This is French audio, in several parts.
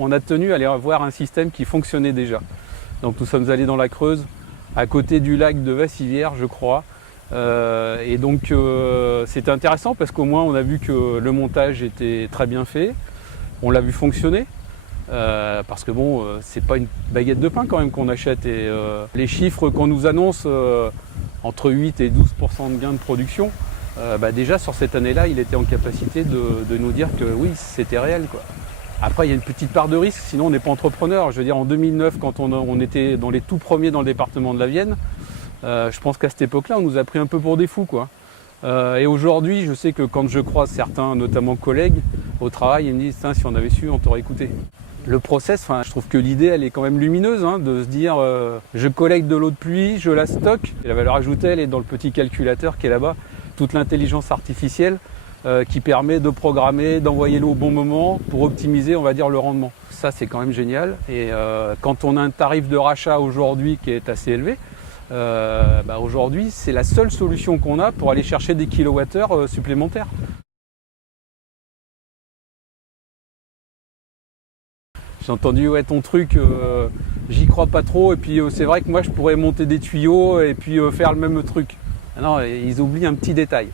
on a tenu à aller voir un système qui fonctionnait déjà. Donc nous sommes allés dans la Creuse, à côté du lac de Vassivière, je crois. Et donc c'était intéressant parce qu'au moins on a vu que le montage était très bien fait. On l'a vu fonctionner. Parce que bon, c'est pas une baguette de pain quand même qu'on achète. Et les chiffres qu'on nous annonce, entre 8 et 12% de gain de production, déjà sur cette année-là, il était en capacité de nous dire que oui, c'était réel, quoi. Après, il y a une petite part de risque, sinon on n'est pas entrepreneur. Je veux dire, en 2009, quand on était dans les tout premiers dans le département de la Vienne, je pense qu'à cette époque-là, on nous a pris un peu pour des fous, quoi. Et aujourd'hui, je sais que quand je croise certains, notamment collègues, au travail, ils me disent « si on avait su, on t'aurait écouté ». Le process, je trouve que l'idée, elle est quand même lumineuse, de se dire je collecte de l'eau de pluie, je la stocke. Et la valeur ajoutée, elle est dans le petit calculateur qui est là-bas. Toute l'intelligence artificielle qui permet de programmer, d'envoyer l'eau au bon moment pour optimiser, on va dire, le rendement. Ça, c'est quand même génial. Et quand on a un tarif de rachat aujourd'hui qui est assez élevé, aujourd'hui, c'est la seule solution qu'on a pour aller chercher des kilowattheures supplémentaires. J'ai entendu ton truc, j'y crois pas trop, et puis c'est vrai que moi je pourrais monter des tuyaux et puis faire le même truc. Non, ils oublient un petit détail.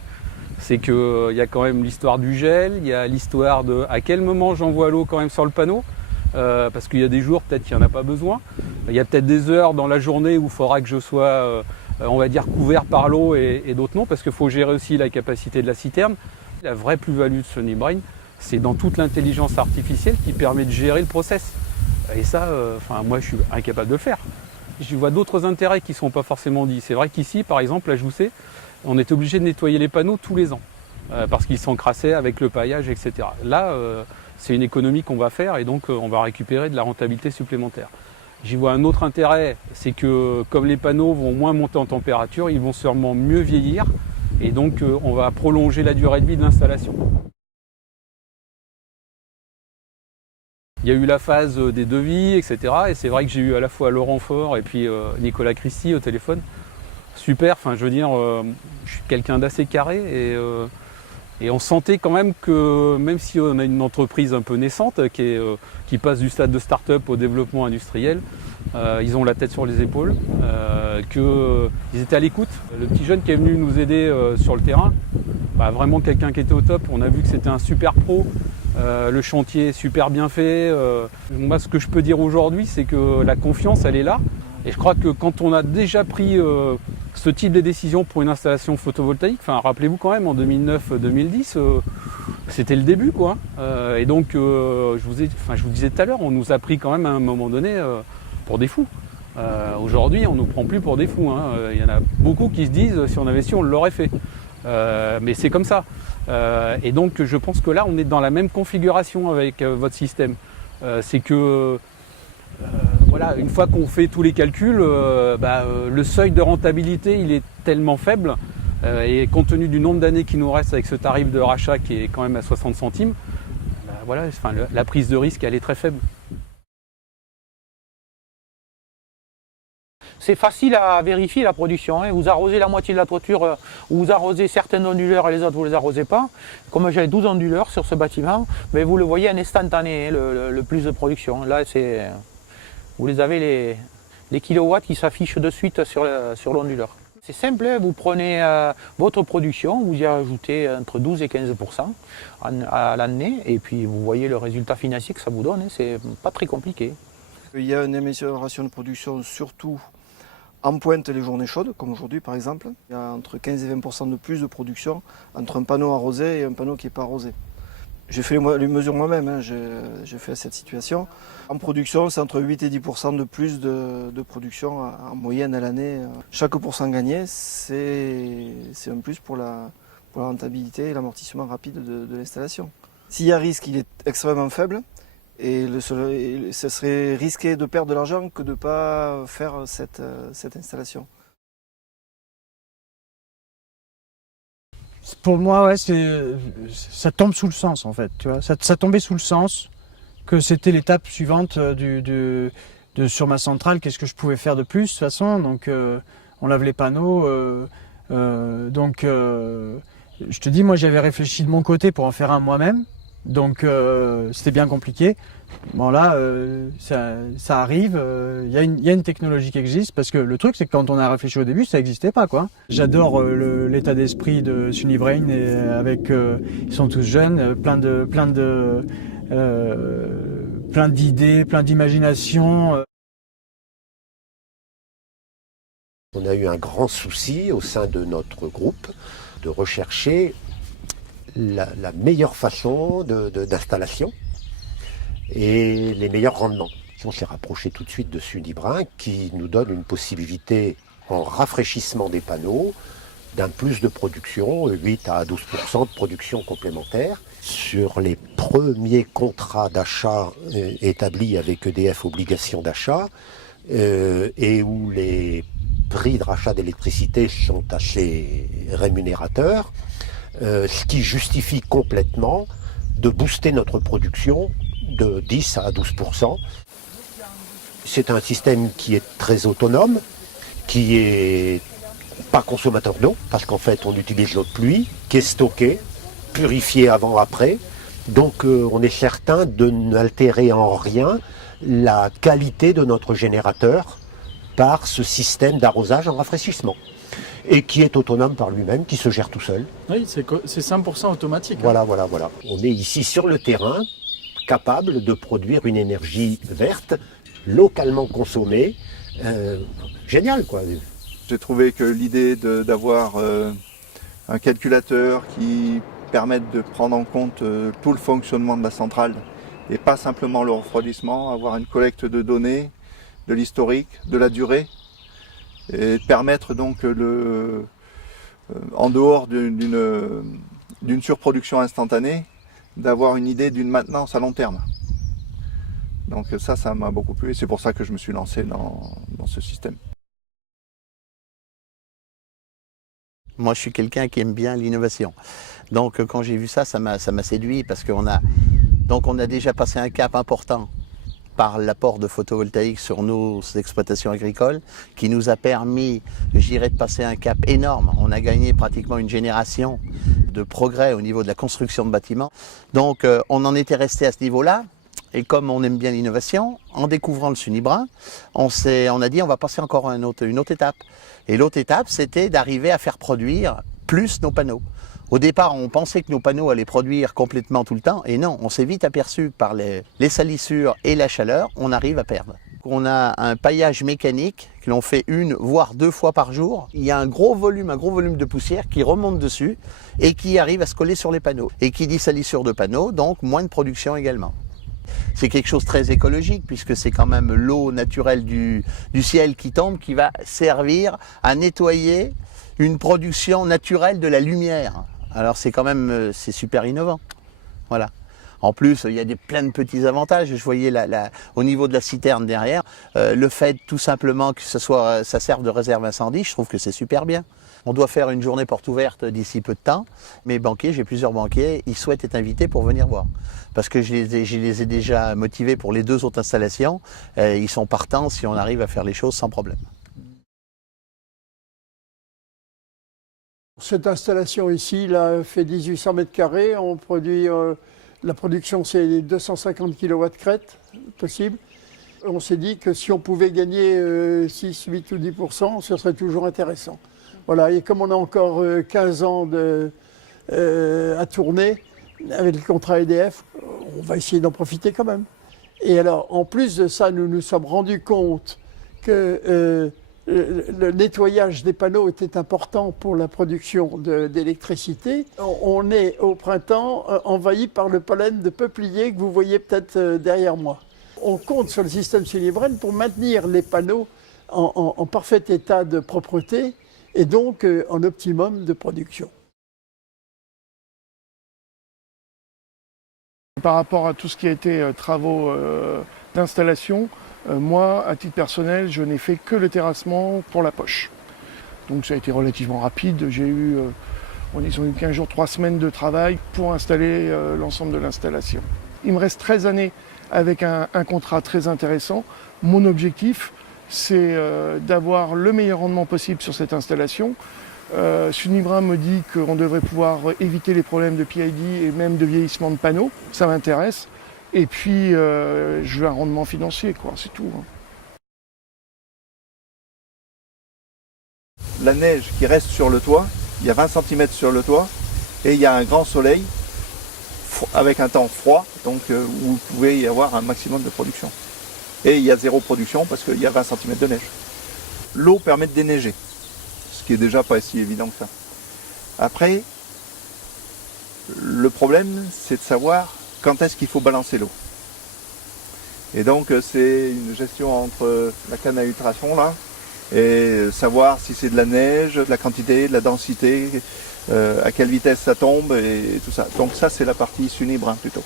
C'est qu'il y a quand même l'histoire du gel, il y a l'histoire de à quel moment j'envoie l'eau quand même sur le panneau, parce qu'il y a des jours peut-être qu'il n'y en a pas besoin. Il y a peut-être des heures dans la journée où il faudra que je sois, on va dire, couvert par l'eau et d'autres non, parce qu'il faut gérer aussi la capacité de la citerne. La vraie plus-value de Sunny Brain, c'est dans toute l'intelligence artificielle qui permet de gérer le process. Et ça, moi, je suis incapable de le faire. Je vois d'autres intérêts qui ne sont pas forcément dits. C'est vrai qu'ici, par exemple, à Joussé, on est obligé de nettoyer les panneaux tous les ans parce qu'ils s'encrassaient avec le paillage, etc. Là, c'est une économie qu'on va faire et donc on va récupérer de la rentabilité supplémentaire. J'y vois un autre intérêt, c'est que comme les panneaux vont moins monter en température, ils vont sûrement mieux vieillir et donc on va prolonger la durée de vie de l'installation. Il y a eu la phase des devis, etc. Et c'est vrai que j'ai eu à la fois Laurent Faure et puis Nicolas Christie au téléphone. Super, je veux dire, je suis quelqu'un d'assez carré et on sentait quand même que même si on a une entreprise un peu naissante qui passe du stade de start-up au développement industriel, ils ont la tête sur les épaules, qu'ils étaient à l'écoute. Le petit jeune qui est venu nous aider sur le terrain, vraiment quelqu'un qui était au top. On a vu que c'était un super pro. Le chantier est super bien fait. Moi, ce que je peux dire aujourd'hui, c'est que la confiance, elle est là. Et je crois que quand on a déjà pris ce type de décision pour une installation photovoltaïque, rappelez-vous quand même, en 2009-2010, c'était le début, quoi. Et donc, je vous disais tout à l'heure, on nous a pris quand même à un moment donné pour des fous. Aujourd'hui, on ne nous prend plus pour des fous. Il y en a beaucoup qui se disent, si on avait su, on l'aurait fait. Mais c'est comme ça. Et donc je pense que là on est dans la même configuration avec votre système. C'est que une fois qu'on fait tous les calculs, le seuil de rentabilité il est tellement faible et compte tenu du nombre d'années qui nous reste avec ce tarif de rachat qui est quand même à 60 centimes, la prise de risque elle est très faible. C'est facile à vérifier la production. Vous arrosez la moitié de la toiture, vous arrosez certains onduleurs et les autres vous ne les arrosez pas. Comme j'avais 12 onduleurs sur ce bâtiment, mais vous le voyez en instantané, le plus de production. Là, vous les avez les kilowatts qui s'affichent de suite sur l'onduleur. C'est simple, vous prenez votre production, vous y ajoutez entre 12 et 15% à l'année, et puis vous voyez le résultat financier que ça vous donne. C'est pas très compliqué. Il y a une amélioration de production surtout en pointe les journées chaudes, comme aujourd'hui par exemple. Il y a entre 15 et 20% de plus de production entre un panneau arrosé et un panneau qui n'est pas arrosé. J'ai fait les mesures moi-même, j'ai fait cette situation. En production, c'est entre 8 et 10% de plus de production en moyenne à l'année. Chaque pourcent gagné, c'est un plus pour la rentabilité et l'amortissement rapide de l'installation. S'il y a risque, il est extrêmement faible. Et ce serait risqué de perdre de l'argent que de ne pas faire cette installation. Pour moi, ça tombe sous le sens en fait. Tu vois, ça tombait sous le sens que c'était l'étape suivante sur ma centrale. Qu'est-ce que je pouvais faire de plus de toute façon. Donc, on lave les panneaux. Je te dis, moi, j'avais réfléchi de mon côté pour en faire un moi-même. Donc c'était bien compliqué. Bon là, ça arrive, il y a une technologie qui existe, parce que le truc c'est que quand on a réfléchi au début, ça n'existait pas, quoi. J'adore l'état d'esprit de Sunibrain, et avec ils sont tous jeunes, plein d'idées, plein d'imagination. On a eu un grand souci au sein de notre groupe de rechercher la meilleure façon d'installation et les meilleurs rendements. On s'est rapproché tout de suite de Sunibrain qui nous donne une possibilité en rafraîchissement des panneaux d'un plus de production, 8 à 12% de production complémentaire. Sur les premiers contrats d'achat établis avec EDF obligation d'achat et où les prix de rachat d'électricité sont assez rémunérateurs, ce qui justifie complètement de booster notre production de 10 à 12%. C'est un système qui est très autonome, qui est pas consommateur d'eau, parce qu'en fait on utilise l'eau de pluie, qui est stockée, purifiée avant-après. Donc on est certain de n'altérer en rien la qualité de notre générateur par ce système d'arrosage en rafraîchissement. Et qui est autonome par lui-même, qui se gère tout seul. Oui, c'est 100% automatique. Voilà. On est ici sur le terrain, capable de produire une énergie verte, localement consommée. Génial, quoi. J'ai trouvé que l'idée d'avoir un calculateur qui permette de prendre en compte tout le fonctionnement de la centrale et pas simplement le refroidissement, avoir une collecte de données, de l'historique, de la durée, et permettre donc en dehors d'une surproduction instantanée, d'avoir une idée d'une maintenance à long terme. Donc ça m'a beaucoup plu et c'est pour ça que je me suis lancé dans ce système. Moi, je suis quelqu'un qui aime bien l'innovation. Donc quand j'ai vu ça m'a séduit parce qu'on a déjà passé un cap important par l'apport de photovoltaïque sur nos exploitations agricoles, qui nous a permis, je dirais, de passer un cap énorme. On a gagné pratiquement une génération de progrès au niveau de la construction de bâtiments. Donc on en était resté à ce niveau-là, et comme on aime bien l'innovation, en découvrant le Sunibrain, on a dit on va passer encore une autre étape. Et l'autre étape, c'était d'arriver à faire produire plus nos panneaux. Au départ, on pensait que nos panneaux allaient produire complètement tout le temps, et non, on s'est vite aperçu par les salissures et la chaleur, on arrive à perdre. On a un paillage mécanique que l'on fait 1 voire 2 fois par jour. Il y a un gros volume de poussière qui remonte dessus et qui arrive à se coller sur les panneaux. Et qui dit salissure de panneaux, donc moins de production également. C'est quelque chose de très écologique puisque c'est quand même l'eau naturelle du ciel qui tombe qui va servir à nettoyer une production naturelle de la lumière. Alors c'est quand même c'est super innovant. Voilà. En plus, il y a plein de petits avantages. Je voyais au niveau de la citerne derrière, le fait tout simplement que ça serve de réserve incendie, je trouve que c'est super bien. On doit faire une journée porte ouverte d'ici peu de temps. Mes banquiers, j'ai plusieurs banquiers, ils souhaitent être invités pour venir voir. Parce que je les ai déjà motivés pour les 2 autres installations. Ils sont partants si on arrive à faire les choses sans problème. Cette installation ici là, fait 1800 mètres carrés. On produit, la production c'est 250 kW crête possible. On s'est dit que si on pouvait gagner 6, 8 ou 10%, ce serait toujours intéressant. Voilà, et comme on a encore 15 ans à tourner avec le contrat EDF, on va essayer d'en profiter quand même. Et alors, en plus de ça, nous nous sommes rendus compte que le nettoyage des panneaux était important pour la production d'électricité. On est au printemps envahi par le pollen de peuplier que vous voyez peut-être derrière moi. On compte sur le système Sunibrain pour maintenir les panneaux en parfait état de propreté et donc en optimum de production. Par rapport à tout ce qui a été travaux d'installation, moi, à titre personnel, je n'ai fait que le terrassement pour la poche. Donc ça a été relativement rapide. Ils ont eu 15 jours, 3 semaines de travail pour installer l'ensemble de l'installation. Il me reste 13 années avec un contrat très intéressant. Mon objectif, c'est d'avoir le meilleur rendement possible sur cette installation Sunibra me dit qu'on devrait pouvoir éviter les problèmes de PID et même de vieillissement de panneaux. Ça m'intéresse. Et puis, je veux un rendement financier, quoi, c'est tout. La neige qui reste sur le toit, il y a 20 cm sur le toit, et il y a un grand soleil avec un temps froid, donc où vous pouvez y avoir un maximum de production. Et il y a zéro production parce qu'il y a 20 cm de neige. L'eau permet de déneiger, ce qui est déjà pas si évident que ça. Après, le problème, c'est de savoir quand est-ce qu'il faut balancer l'eau. Et donc c'est une gestion entre la canne à ultrasons là, et savoir si c'est de la neige, de la quantité, de la densité, à quelle vitesse ça tombe et tout ça. Donc ça c'est la partie Sunibra plutôt.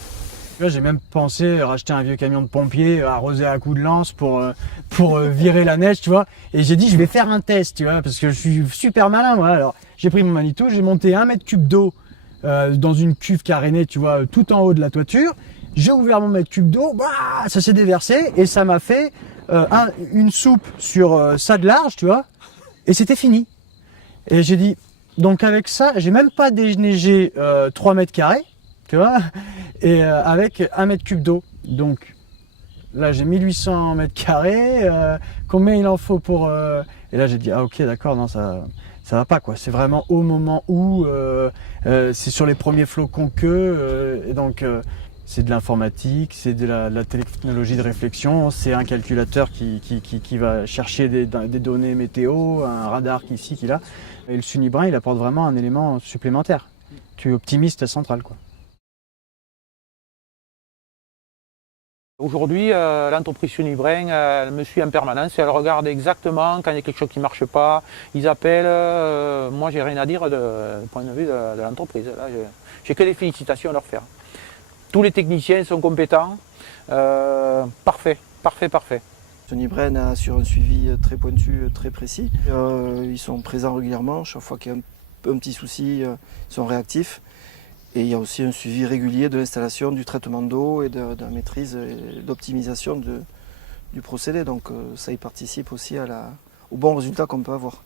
J'ai même pensé racheter un vieux camion de pompier, arroser à coups de lance pour virer la neige, tu vois. Et j'ai dit je vais faire un test, tu vois, parce que je suis super malin moi. Alors j'ai pris mon Manitou, j'ai monté 1 mètre cube d'eau dans une cuve carénée, tu vois, tout en haut de la toiture. J'ai ouvert mon mètre cube d'eau, bah, ça s'est déversé et ça m'a fait une soupe sur ça de large, tu vois, et c'était fini. Et j'ai dit, donc avec ça, j'ai même pas déneigé 3 mètres carrés, tu vois, et avec 1 mètre cube d'eau. Donc là, j'ai 1800 mètres carrés, combien il en faut pour... Et là, j'ai dit, ah ok, d'accord, non, ça va pas, quoi. C'est vraiment au moment où c'est sur les premiers flocons et donc... c'est de l'informatique, c'est de la technologie de réflexion, c'est un calculateur qui va chercher des données météo, un radar ici, qui là. Et le Sunibra, il apporte vraiment un élément supplémentaire. Tu optimises ta centrale, quoi. Aujourd'hui, l'entreprise Sunibra, elle me suit en permanence et elle regarde exactement quand il y a quelque chose qui ne marche pas. Ils appellent, moi j'ai rien à dire du point de vue de l'entreprise. Là, j'ai que des félicitations à leur faire. Tous les techniciens sont compétents, parfait. Sunibra assure un suivi très pointu, très précis. Ils sont présents régulièrement, chaque fois qu'il y a un petit souci, ils sont réactifs. Et il y a aussi un suivi régulier de l'installation, du traitement d'eau et de la maîtrise et d'optimisation du procédé. Donc ça y participe aussi au bon résultat qu'on peut avoir.